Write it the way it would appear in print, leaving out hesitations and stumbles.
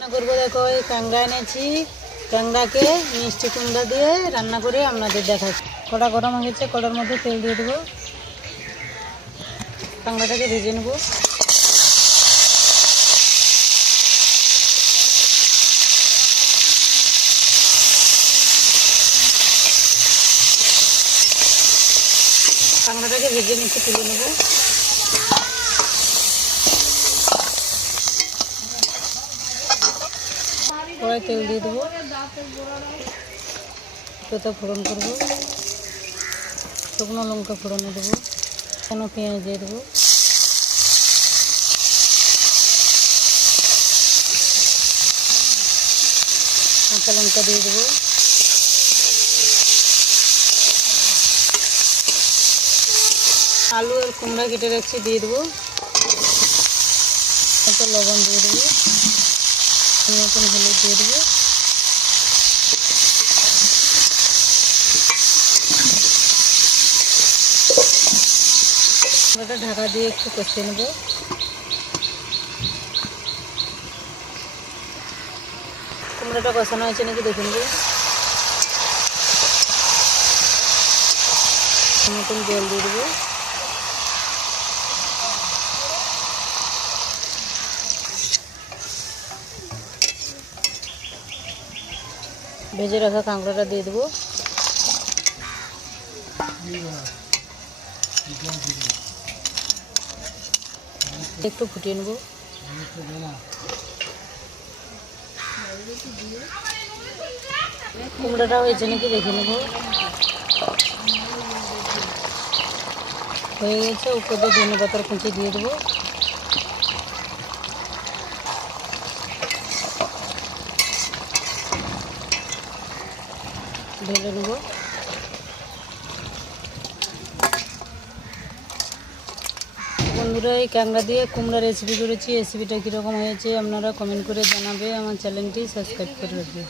রান্না করবো। দেখো এই কাঁকড়া এনেছি, কাঁকড়াকে মিষ্টি কুমড়া দিয়ে রান্না করে আপনাদের দেখাচ্ছি। কড়া গরম হয়ে গেছে, কড়ার মধ্যে তেল দিয়ে দেবো, কাঁকড়াটাকে ভেজে নেবো। কাঁকড়াটাকে ভেজে নিচে তুলে নেবো। কড়াই তেল দিয়ে দেবো, তেজপাতা ফোড়ন করবো, শুকনো লঙ্কা ফোড়নে দেবো, কোনো পেঁয়াজ দিয়ে দেবো, কাঁচা লঙ্কা দিয়ে দেবো, আলু আর কুমড়া কেটে রাখছি দিয়ে দেবো, লবণ দিয়ে দেবো, নতুন হলুদ দিয়ে দেবো, ঢাকা দিয়ে একটু কষিয়ে নেব। কুমড়োটা কষানো হয়েছে নাকি দেখে নেব। নতুন জল দিয়ে দেবো, ভেজে রাখা কাঁকড়াটা দিয়ে দেবো, একটু ফুটিয়ে নেব। কুমড়োটা হয়েছে নাকি দেখে নেব। হয়ে গেছে, উপরে ধনে পাতার কুচি দিয়ে দেবো, ঢেলে নেব। বন্ধুরা, এই কাঁকড়া দিয়ে কুমড়া রেসিপি করেছি। রেসিপিটা কীরকম হয়েছে আপনারা কমেন্ট করে জানাবে। আমার চ্যানেলটি সাবস্ক্রাইব করে রাখবে।